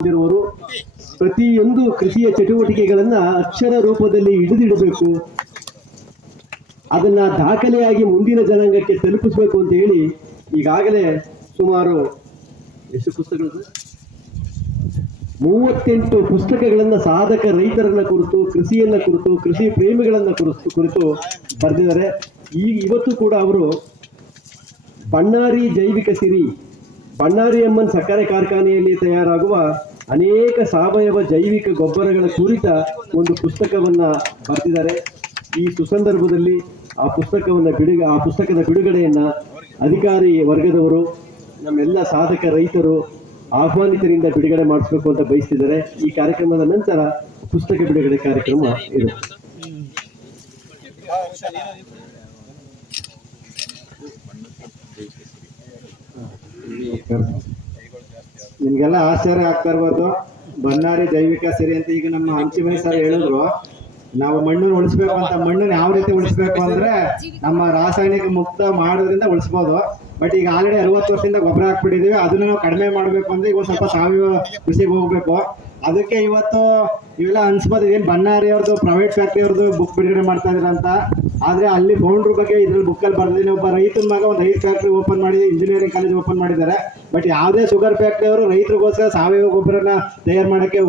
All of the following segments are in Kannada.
ಹೊಂದಿರುವವರು ಪ್ರತಿಯೊಂದು ಕೃಷಿಯ ಚಟುವಟಿಕೆಗಳನ್ನ ಅಕ್ಷರ ರೂಪದಲ್ಲಿ ಹಿಡಿದಿಡಬೇಕು, ಅದನ್ನ ದಾಖಲೆಯಾಗಿ ಮುಂದಿನ ಜನಾಂಗಕ್ಕೆ ತಲುಪಿಸಬೇಕು ಅಂತ ಹೇಳಿ ಈಗಾಗಲೇ ಸುಮಾರು ಎಷ್ಟು ಪುಸ್ತಕಗಳು 38 ಪುಸ್ತಕಗಳನ್ನ ಸಾಧಕ ರೈತರನ್ನ ಕುರಿತು, ಕೃಷಿಯನ್ನ ಕುರಿತು, ಕೃಷಿ ಪ್ರೇಮಿಗಳನ್ನ ಕುರಿತು ಬರೆದಿದ್ದಾರೆ. ಇವತ್ತು ಕೂಡ ಅವರು ಬಣ್ಣಾರಿ ಜೈವಿಕ ಸಿರಿ, ಬಣ್ಣಾರಿ ಅಮ್ಮನ್ ಸಕ್ಕರೆ ಕಾರ್ಖಾನೆಯಲ್ಲಿ ತಯಾರಾಗುವ ಅನೇಕ ಸಾವಯವ ಜೈವಿಕ ಗೊಬ್ಬರಗಳ ಕುರಿತ ಒಂದು ಪುಸ್ತಕವನ್ನ ಬರೆದಿದ್ದಾರೆ. ಈ ಸುಸಂದರ್ಭದಲ್ಲಿ ಆ ಪುಸ್ತಕದ ಬಿಡುಗಡೆಯನ್ನ ಅಧಿಕಾರಿ ವರ್ಗದವರು, ನಮ್ಮೆಲ್ಲ ಸಾಧಕ ರೈತರು ಆಹ್ವಾನಿತರಿಂದ ಬಿಡುಗಡೆ ಮಾಡಿಸಬೇಕು ಅಂತ ಬಯಸ್ತಿದ್ದಾರೆ. ಈ ಕಾರ್ಯಕ್ರಮದ ನಂತರ ಪುಸ್ತಕ ಬಿಡುಗಡೆ ಕಾರ್ಯಕ್ರಮ ಇರುತ್ತೆ. ನಿಮ್ಗೆಲ್ಲ ಆಶ್ಚರ್ಯ ಆಗ್ತಾ ಇರ್ಬೋದು, ಬಣ್ಣಾರಿ ಜೈವಿಕ ಸಿರಿ ಅಂತ ಈಗ ನಮ್ಮ ಹಂಚಿಮನಿ ಸರ್ ಹೇಳಿದ್ರು. ನಾವು ಮಣ್ಣನ್ನು ಉಳಿಸ್ಬೇಕು ಅಂತ, ಮಣ್ಣನ್ನು ಯಾವ ರೀತಿ ಉಳಿಸ್ಬೇಕು ಅಂದ್ರೆ ನಮ್ಮ ರಾಸಾಯನಿಕ ಮುಕ್ತ ಮಾಡೋದ್ರಿಂದ ಉಳಿಸ್ಬೋದು. ಬಟ್ ಈಗ ಆಲ್ರೆಡಿ 60 ವರ್ಷದಿಂದ ಗೊಬ್ಬರ ಹಾಕ್ಬಿಟ್ಟಿದೀವಿ, ಅದನ್ನ ನಾವು ಕಡಿಮೆ ಮಾಡಬೇಕು ಅಂದ್ರೆ ಈಗ ಸ್ವಲ್ಪ ಸಾವಯವ ಕೃಷಿಗೆ ಹೋಗ್ಬೇಕು. ಅದಕ್ಕೆ ಇವತ್ತು ಇವೆಲ್ಲ ಅನ್ಸ್ಬೋದು, ಏನ್ ಬಣ್ಣಾರಿ ಅವ್ರದ್ದು ಪ್ರೈವೇಟ್ ಫ್ಯಾಕ್ಟ್ರಿ ಅವ್ರದ್ದು ಬುಕ್ ಬಿಡುಗಡೆ ಮಾಡ್ತಾ ಇದ್ರ ಅಂತ. ಆದ್ರೆ ಅಲ್ಲಿ ಫೌಂಡ್ರ್ ಬಗ್ಗೆ ಇದ್ರಲ್ಲಿ ಬುಕ್ಕಲ್ಲಿ ಬರ್ದಿದ್ದೀನಿ. ಒಬ್ಬ ರೈತನ ಮಗ ಒಂದು 5 ಫ್ಯಾಕ್ಟ್ರಿ ಓಪನ್ ಮಾಡಿ, ಇಂಜಿನಿಯರಿಂಗ್ ಕಾಲೇಜ್ ಓಪನ್ ಮಾಡಿದ್ದಾರೆ. ಬಟ್ ಯಾವುದೇ ಶುಗರ್ ಫ್ಯಾಕ್ಟ್ರಿ ಅವರು ರೈತರಿಗೋಸ್ಕರ ಸಾವಯವ ಗೊಬ್ಬರನ ತಯಾರು ಮಾಡೋಕ್ಕೆ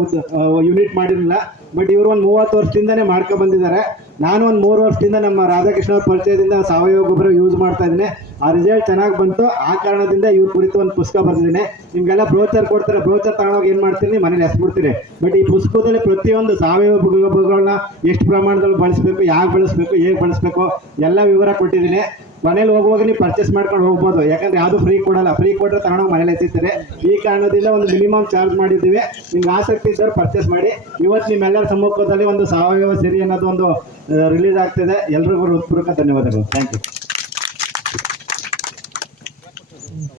ಯೂನಿಟ್ ಮಾಡಿರಲಿಲ್ಲ. ಬಟ್ ಇವರು ಒಂದು 30 ವರ್ಷದಿಂದನೇ ಮಾಡ್ಕೊಂಡು ಬಂದಿದ್ದಾರೆ. ನಾನು ಒಂದು 3 ವರ್ಷದಿಂದ ನಮ್ಮ ರಾಧಾಕೃಷ್ಣ ಅವ್ರ ಪರಿಚಯದಿಂದ ಸಾವಯವ ಗೊಬ್ಬರ ಯೂಸ್ ಮಾಡ್ತಾ ಇದ್ದೀನಿ. ಆ ರಿಸಲ್ಟ್ ಚೆನ್ನಾಗಿ ಬಂತು. ಆ ಕಾರಣದಿಂದ ಇವ್ರ ಕುರಿತು ಒಂದು ಪುಸ್ತಕ ಬರ್ದಿದ್ದೀನಿ. ನಿಮ್ಗೆಲ್ಲ ಬ್ರೋಚರ್ ಕೊಡ್ತಾರೆ, ಬ್ರೋಚರ್ ತಗೊಂಡೋಗಿ ಏನು ಮಾಡ್ತೀನಿ, ಮನೇಲಿ ಎಸ್ಬಿಡ್ತೀರಿ. ಬಟ್ ಈ ಪುಸ್ತಕದಲ್ಲಿ ಪ್ರತಿಯೊಂದು ಸಾವಯವ ಗೊಬ್ಬರಗಳನ್ನ ಎಷ್ಟು ಪ್ರಮಾಣದಲ್ಲಿ ಬಳಸಬೇಕು, ಯಾಕೆ ಬಳಸಬೇಕು, ಹೇಗೆ ಬಳಸಬೇಕು ಎಲ್ಲ ವಿವರ ಕೊಟ್ಟಿದ್ದೀನಿ. ಮನೇಲಿ ಹೋಗುವಾಗ ನೀವು ಪರ್ಚೇಸ್ ಮಾಡ್ಕೊಂಡು ಹೋಗ್ಬೋದು, ಯಾಕಂದ್ರೆ ಯಾವುದು ಫ್ರೀ ಕೊಡಲ್ಲ. ಫ್ರೀ ಕೊಟ್ಟರೆ ತಗೊಂಡೋಗಿ ಮನೇಲಿ ಎತ್ತಿರ್ತಾರೆ. ಈ ಕಾರಣದಿಂದ ಒಂದು ಮಿನಿಮಮ್ ಚಾರ್ಜ್ ಮಾಡಿದ್ದೀವಿ. ನಿಮ್ಗೆ ಆಸಕ್ತಿ ಇದ್ದವ್ರು ಪರ್ಚೇಸ್ ಮಾಡಿ. ಇವತ್ತು ನಿಮ್ಮೆಲ್ಲರ ಸಮ್ಮುಖದಲ್ಲಿ ಒಂದು ಸಾವಯವ ಸಿರಿ ಅನ್ನೋದು ಒಂದು ರಿಲೀಸ್ ಆಗ್ತಿದೆ. ಎಲ್ರಿಗೂ ಹೃತ್ಪೂರ್ವಕ ಧನ್ಯವಾದಗಳು. Thank you.